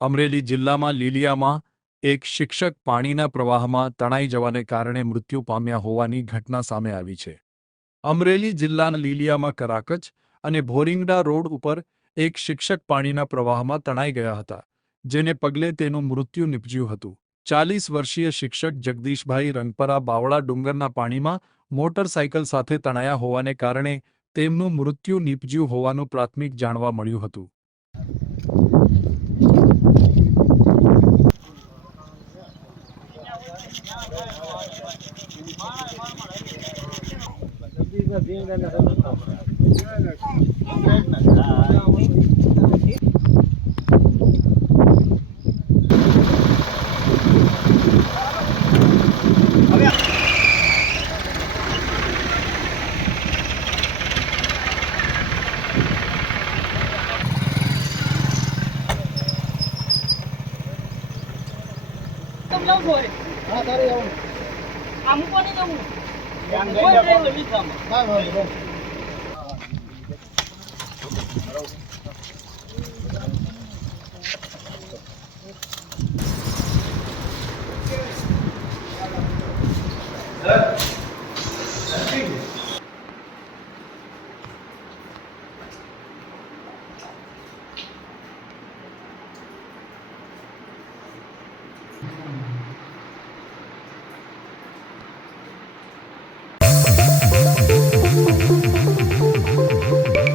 અમરેલી જિલ્લામાં લીલિયામાં એક શિક્ષક પાણીના પ્રવાહમાં તણાઈ જવાને કારણે મૃત્યુ પામ્યા હોવાની ઘટના સામે આવી છે। અમરેલી જિલ્લાના લીલિયામાં કરાકચ અને ભોરિંગડા રોડ ઉપર એક શિક્ષક પાણીના પ્રવાહમાં તણાઈ ગયા હતા, જેને પગલે તેનું મૃત્યુ નિપજ્યું હતું। 40 વર્ષીય શિક્ષક જગદીશભાઈ રંગપરા બાવળા ડુંગરના પાણીમાં મોટરસાયકલ સાથે તણાયા હોવાને કારણે તેમનું મૃત્યુ નિપજ્યું હોવાનું પ્રાથમિક જાણવા મળ્યું હતું। Sir.